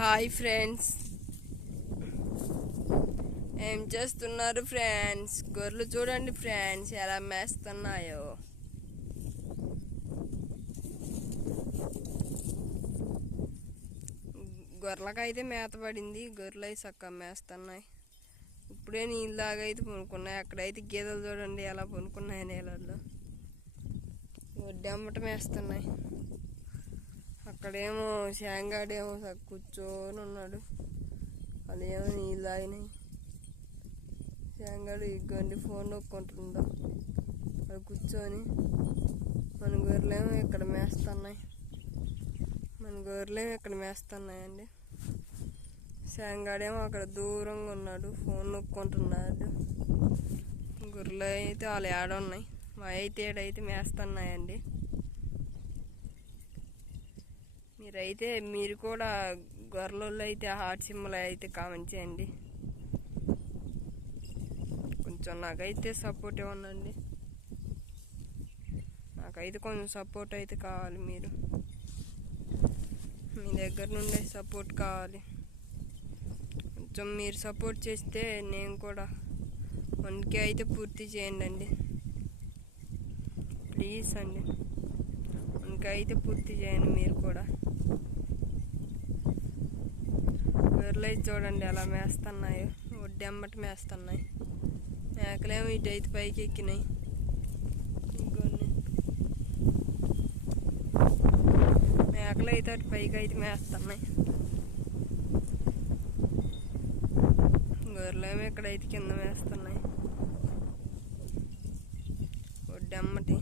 Hi friends, ఏం చేస్తున్నారు friends? గొర్రెలు చూడండి ఫ్రెండ్స్ ఎలా మేస్తున్నాయో. గొర్రెలకైతే మేత పడింది, గొర్రెలు అయితే చక్కగా మేస్తున్నాయి. ఇప్పుడే నీళ్ళలాగా అయితే పొనుకున్నాయి. అక్కడైతే గీదలు చూడండి ఎలా పొనుకున్నాయి నీళ్ళల్లో. వడ్డమ్మట మేస్తున్నాయి. అక్కడేమో శాంగాడేమో కూర్చొని ఉన్నాడు, అదేమో నీళ్ళు తాగినాయి. శాంగాడు ఇగ్గండి ఫోన్ నొక్కుంటుండో అది కూర్చొని. మన గొర్రెలేమో ఇక్కడ మేస్తున్నాయండి. శాంగాడేమో అక్కడ దూరంగా ఉన్నాడు, ఫోన్ నొక్కుంటున్నాడు. గొర్రెలు అయితే వాళ్ళు ఏడున్నాయి, మా అయితే ఏడైతే మేస్తున్నాయండి. మీరు కూడా గొర్రెలు అయితే హార్ట్ సింబల్ అయితే కామెంట్ చేయండి. కొంచెం నాకైతే సపోర్ట్ ఇవ్వండి. నాకైతే కొంచెం సపోర్ట్ అయితే కావాలి. మీ దగ్గర నుండి సపోర్ట్ కావాలి. కొంచెం మీరు సపోర్ట్ చేస్తే నేను కూడా 1K అయితే పూర్తి చేయండి అండి, ప్లీజ్ అండి. 1K అయితే పూర్తి చేయండి మీరు కూడా. గొర్రెలు అయితే చూడండి ఎలా మేస్తున్నాయో, వడ్డీ అమ్మటి మేస్తున్నాయి. మేకలేమో ఇటు అయితే పైకి ఎక్కినాయి. ఇంకొన్ని మేకలు అయితే అటు పైకి అయితే మేస్తున్నాయి. గొర్రెలేమో ఇక్కడైతే కింద మేస్తున్నాయి. వడ్డీ అమ్మటి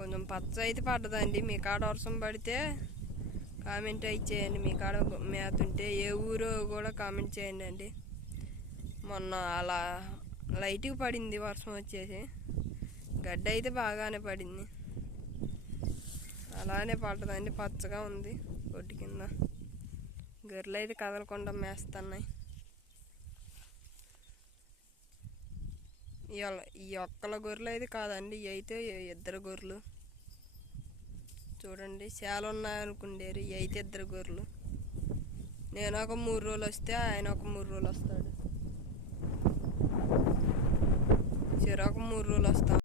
కొంచెం పచ్చ అయితే పడ్డదండి. మీ కాడ వర్షం పడితే కామెంట్ అయితే చేయండి. మీ కాడ మేత ఉంటే ఏ ఊరో కూడా కామెంట్ చేయండి అండి. మొన్న అలా లైట్గా పడింది వర్షం వచ్చేసి, గడ్డ అయితే బాగానే పడింది. అలానే పడ్డదండి, పచ్చగా ఉంది ఒడ్డు కింద. గొర్రెలు అయితే కదలకుండా మేస్తున్నాయి. ఈ ఒక్కల గొర్రెలు అయితే కాదండి, ఇవి అయితే 2 గొర్రెలు చూడండి. చాలా ఉన్నాయనుకుండేరు, ఇవి అయితే 2 గొర్రెలు. నేను ఒక 3 రోజులు వస్తే ఆయన ఒక 3 రోజులు వస్తాడు, చెరొక 3 రోజులు వస్తాం.